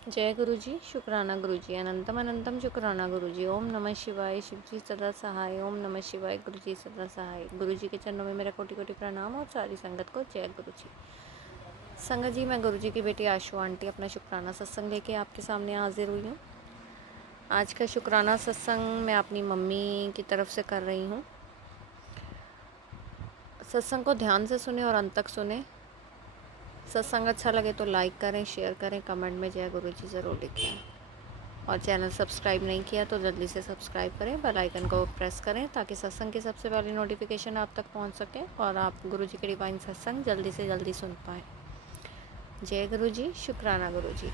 जय गुरु जी, शुक्राना गुरु जी, अनंतम अनंतम शुक्राना गुरु जी। ओम नमः शिवाय, शिव जी सदा सहाय। ओम नमः शिवाय, गुरु जी सदा सहाय। गुरु जी के चरणों में मेरा कोटि कोटि प्रणाम और सारी संगत को जय गुरु जी। संगत जी, मैं गुरु जी की बेटी आशु आंटी अपना शुक्राना सत्संग लेके आपके सामने हाजिर हुई हूँ। आज का शुक्राना सत्संग मैं अपनी मम्मी की तरफ से कर रही हूँ। सत्संग को ध्यान से सुने और अंत तक सुने। सत्संग अच्छा लगे तो लाइक करें, शेयर करें, कमेंट में जय गुरु जी ज़रूर लिखें। और चैनल सब्सक्राइब नहीं किया तो जल्दी से सब्सक्राइब करें, बेल आइकन को प्रेस करें ताकि सत्संग की सबसे पहले नोटिफिकेशन आप तक पहुंच सके और आप गुरु जी के डिवाइन सत्संग जल्दी से जल्दी सुन पाएँ। जय गुरु जी, शुक्राना गुरु जी।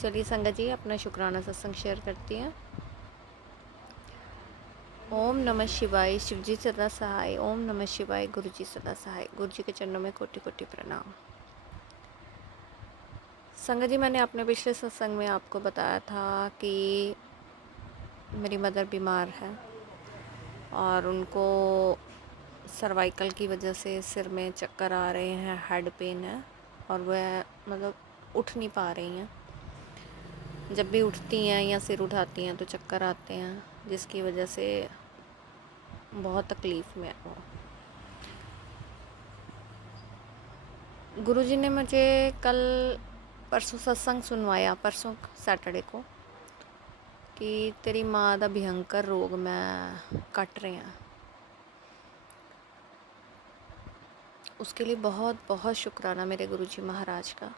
चलिए संगत जी, अपना शुक्राना सत्संग शेयर करती हैं। ओम नमः शिवाय, शिव जी सदा सहाय। ओम नमः शिवाय, गुरु जी सदा सहाय। गुरु जी के चरणों में कोटि कोटि प्रणाम। संगत जी, मैंने अपने पिछले सत्संग में आपको बताया था कि मेरी मदर बीमार है और उनको सर्वाइकल की वजह से सिर में चक्कर आ रहे हैं, हेड पेन है और वह उठ नहीं पा रही हैं। जब भी उठती हैं या सिर उठाती हैं तो चक्कर आते हैं, जिसकी वजह से बहुत तकलीफ़ में है वो। गुरुजी ने मुझे कल परसों सत्संग सुनवाया, परसों सैटरडे को, कि तेरी माँ दा भयंकर रोग मैं कट रहे हैं। उसके लिए बहुत बहुत शुक्राना मेरे गुरुजी महाराज का।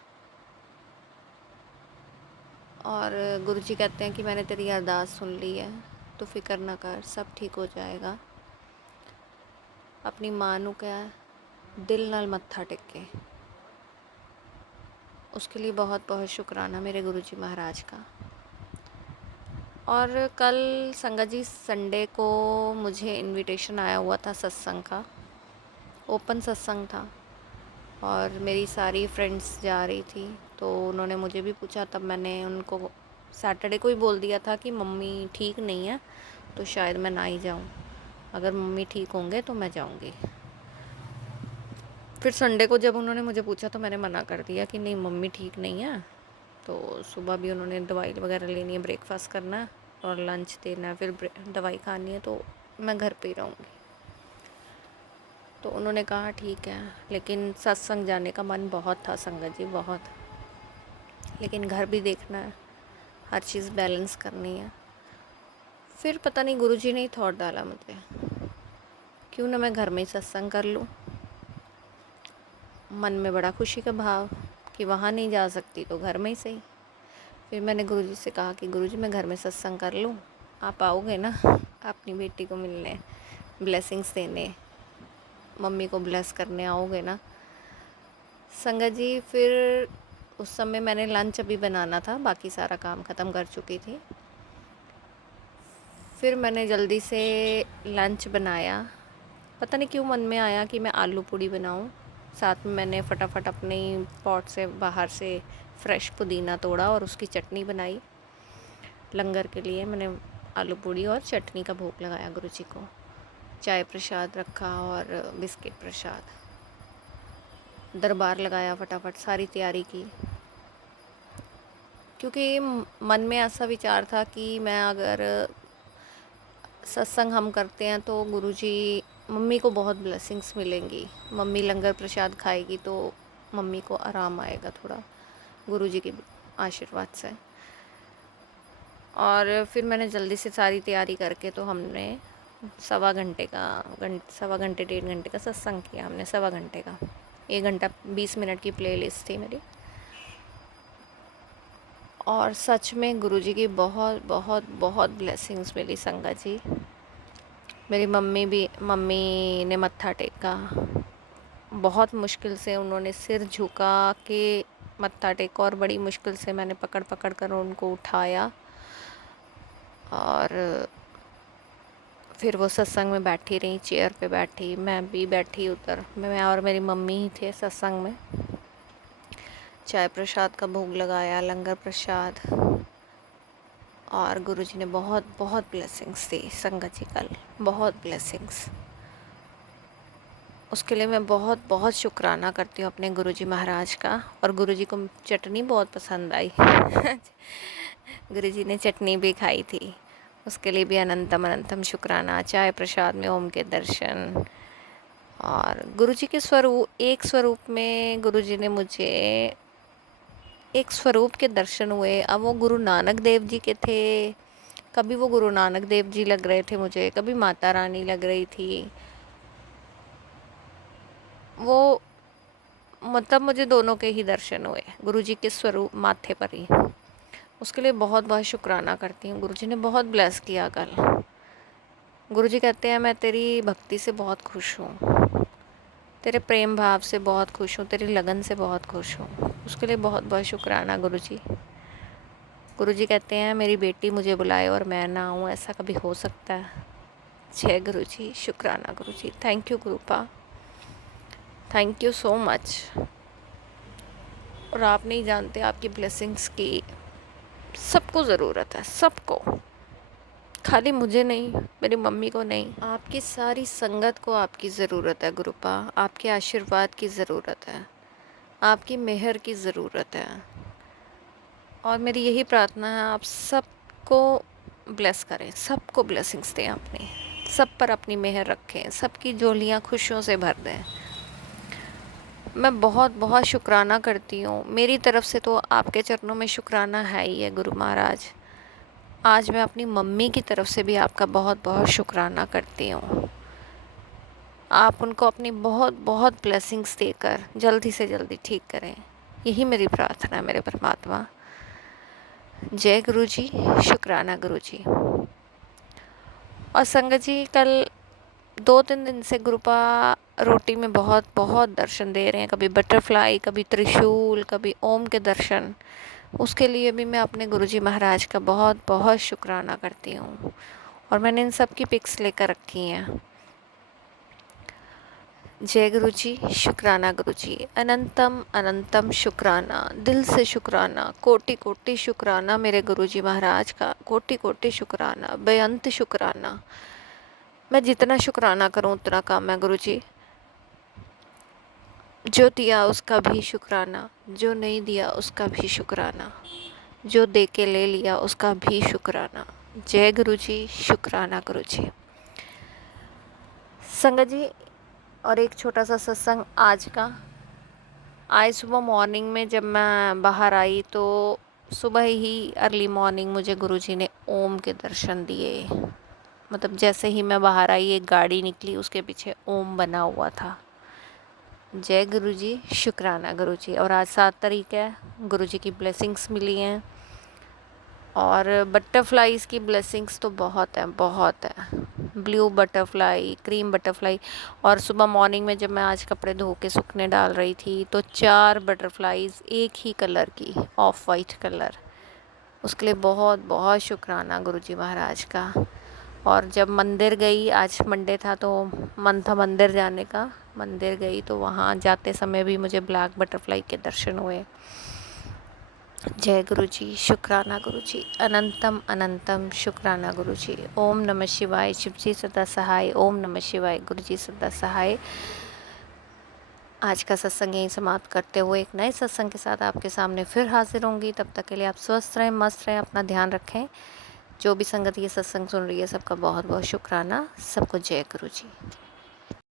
और गुरुजी कहते हैं कि मैंने तेरी अरदास सुन ली है, तो फिक्र ना कर, सब ठीक हो जाएगा। अपनी माँ नू क्या दिल नाल मत्था टेके। उसके लिए बहुत बहुत शुक्राना मेरे गुरुजी महाराज का। और कल संगत जी संडे को मुझे इनविटेशन आया हुआ था सत्संग का, ओपन सत्संग था और मेरी सारी फ्रेंड्स जा रही थी, तो उन्होंने मुझे भी पूछा। तब मैंने उनको सैटरडे को ही बोल दिया था कि मम्मी ठीक नहीं है तो शायद मैं ना ही जाऊं, अगर मम्मी ठीक होंगे तो मैं जाऊंगी। फिर संडे को जब उन्होंने मुझे पूछा तो मैंने मना कर दिया कि नहीं, मम्मी ठीक नहीं है। तो सुबह भी उन्होंने दवाई वगैरह लेनी है, ब्रेकफास्ट करना है और लंच देना है, फिर दवाई खानी है, तो मैं घर पे ही रहूँगी। तो उन्होंने कहा ठीक है, लेकिन सत्संग जाने का मन बहुत था संगत जी, बहुत। लेकिन घर भी देखना है, हर चीज़ बैलेंस करनी है। फिर पता नहीं गुरुजी ने ही थॉट डाला मुझे, क्यों ना मैं घर में ही सत्संग कर लूँ। मन में बड़ा खुशी का भाव कि वहाँ नहीं जा सकती तो घर में ही सही। फिर मैंने गुरुजी से कहा कि गुरुजी मैं घर में सत्संग कर लूँ, आप आओगे ना अपनी बेटी को मिलने, ब्लेसिंग्स देने, मम्मी को ब्लेस करने आओगे ना। संगत जी, फिर उस समय मैंने लंच अभी बनाना था, बाकी सारा काम ख़त्म कर चुकी थी। फिर मैंने जल्दी से लंच बनाया। पता नहीं क्यों मन में आया कि मैं आलू पूड़ी बनाऊं। साथ में मैंने फटाफट अपने पॉट से बाहर से फ्रेश पुदीना तोड़ा और उसकी चटनी बनाई। लंगर के लिए मैंने आलू पूड़ी और चटनी का भोग लगाया गुरुजी को। चाय प्रसाद रखा और बिस्किट प्रसाद, दरबार लगाया, फटाफट सारी तैयारी की। क्योंकि मन में ऐसा विचार था कि मैं अगर सत्संग हम करते हैं तो गुरुजी, मम्मी को बहुत ब्लेसिंग्स मिलेंगी। मम्मी लंगर प्रसाद खाएगी तो मम्मी को आराम आएगा थोड़ा, गुरुजी के आशीर्वाद से। और फिर मैंने जल्दी से सारी तैयारी करके, तो हमने सवा घंटे 1.5 घंटे का सत्संग किया हमने, सवा घंटे का। 1 घंटा 20 मिनट की प्लेलिस्ट थी मेरी। और सच में गुरुजी की बहुत बहुत बहुत ब्लेसिंग्स मिली संगत जी। मेरी मम्मी ने मत्था टेका, बहुत मुश्किल से उन्होंने सिर झुका के मत्था टेका और बड़ी मुश्किल से मैंने पकड़ पकड़ कर उनको उठाया। और फिर वो सत्संग में बैठी रही, चेयर पे बैठी, मैं भी बैठी उधर, मैं और मेरी मम्मी ही थे सत्संग में। चाय प्रसाद का भोग लगाया, लंगर प्रसाद, और गुरुजी ने बहुत बहुत ब्लेसिंग्स दी संगत जी कल, बहुत ब्लेसिंग्स। उसके लिए मैं बहुत बहुत शुक्राना करती हूँ अपने गुरुजी महाराज का। और गुरुजी को चटनी बहुत पसंद आई। गुरुजी ने चटनी भी खाई थी, उसके लिए भी अनंतम अनंतम शुक्राना। चाय प्रसाद में ओम के दर्शन, और गुरुजी के एक स्वरूप में गुरुजी ने मुझे एक स्वरूप के दर्शन हुए। अब वो गुरु नानक देव जी के थे, कभी वो गुरु नानक देव जी लग रहे थे मुझे, कभी माता रानी लग रही थी। वो मतलब मुझे दोनों के ही दर्शन हुए, गुरुजी के स्वरूप माथे पर ही। उसके लिए बहुत बहुत शुक्राना करती हूँ। गुरुजी ने बहुत ब्लेस किया कल। गुरुजी कहते हैं मैं तेरी भक्ति से बहुत खुश हूँ, तेरे प्रेम भाव से बहुत खुश हूँ, तेरी लगन से बहुत खुश हूँ। उसके लिए बहुत बहुत शुक्राना गुरुजी। गुरुजी कहते हैं मेरी बेटी मुझे बुलाए और मैं ना आऊँ, ऐसा कभी हो सकता है? जय गुरुजी, शुक्राना Guruji. Thank you Gurupa, thank you so much. और आप नहीं जानते आपकी ब्लेसिंग्स की सबको ज़रूरत है, सबको, खाली मुझे नहीं, मेरी मम्मी को नहीं, आपकी सारी संगत को आपकी ज़रूरत है गुरुपा। आपके आशीर्वाद की ज़रूरत है, आपकी मेहर की ज़रूरत है। और मेरी यही प्रार्थना है आप सबको ब्लेस करें, सबको ब्लेसिंग्स दें अपनी, सब पर अपनी मेहर रखें, सबकी झोलियाँ खुशियों से भर दें। मैं बहुत बहुत शुक्राना करती हूँ। मेरी तरफ से तो आपके चरणों में शुक्राना है ही है गुरु महाराज। आज मैं अपनी मम्मी की तरफ से भी आपका बहुत बहुत शुक्राना करती हूँ। आप उनको अपनी बहुत बहुत ब्लेसिंग्स देकर जल्दी से जल्दी ठीक करें, यही मेरी प्रार्थना है मेरे परमात्मा। जय गुरु जी, शुक्राना गुरु जी। और संगत जी कल 2-3 दिन से गुरुपा रोटी में बहुत बहुत दर्शन दे रहे हैं, कभी बटरफ्लाई, कभी त्रिशूल, कभी ओम के दर्शन। उसके लिए भी मैं अपने गुरुजी महाराज का बहुत बहुत शुक्राना करती हूँ। और मैंने इन सब की पिक्स लेकर रखी हैं। जय गुरु जी, शुक्राना गुरु जी, अनंतम अनंतम शुक्राना, दिल से शुक्राना, कोटि कोटि शुक्राना मेरे गुरु जी महाराज का, कोटि कोटि शुक्राना, बेअंत शुक्राना। मैं जितना शुक्राना करूं उतना कम है गुरु जी। जो दिया उसका भी शुक्राना, जो नहीं दिया उसका भी शुक्राना, जो दे के ले लिया उसका भी शुक्राना। जय गुरु जी, शुक्राना गुरु जी। संगत जी, और एक छोटा सा सत्संग आज का। आज सुबह मॉर्निंग में जब मैं बाहर आई तो सुबह ही अर्ली मॉर्निंग मुझे गुरुजी ने ओम के दर्शन दिए। मतलब जैसे ही मैं बाहर आई एक गाड़ी निकली, उसके पीछे ओम बना हुआ था। जय गुरुजी, शुक्राना गुरुजी। और आज 7 तारीख है, गुरुजी की ब्लेसिंग्स मिली हैं। और बटरफ्लाईज़ की ब्लेसिंग्स तो बहुत है, बहुत है। Blue butterfly, cream butterfly. और सुबह मॉर्निंग में जब मैं आज कपड़े धो के सूखने डाल रही थी तो 4 बटरफ्लाईज़ एक ही कलर की, ऑफ वाइट कलर। उसके लिए बहुत बहुत शुक्राना गुरुजी महाराज का। और जब मंदिर गई, आज मंडे था तो मन था मंदिर जाने का, मंदिर गई तो वहाँ जाते समय भी मुझे ब्लैक बटरफ्लाई के दर्शन हुए। जय गुरु जी, शुक्राना गुरु जी, अनंतम अनंतम शुक्राना गुरु जी। ओम नमः शिवाय, शिव जी सदा सहाय। ओम नमः शिवाय, गुरु जी सदा सहाय। आज का सत्संग यहीं समाप्त करते हुए एक नए सत्संग के साथ आपके सामने फिर हाजिर होंगी। तब तक के लिए आप स्वस्थ रहें, मस्त रहें, अपना ध्यान रखें। जो भी संगत ये सत्संग सुन रही है सबका बहुत बहुत शुक्राना। सबको जय गुरु जी।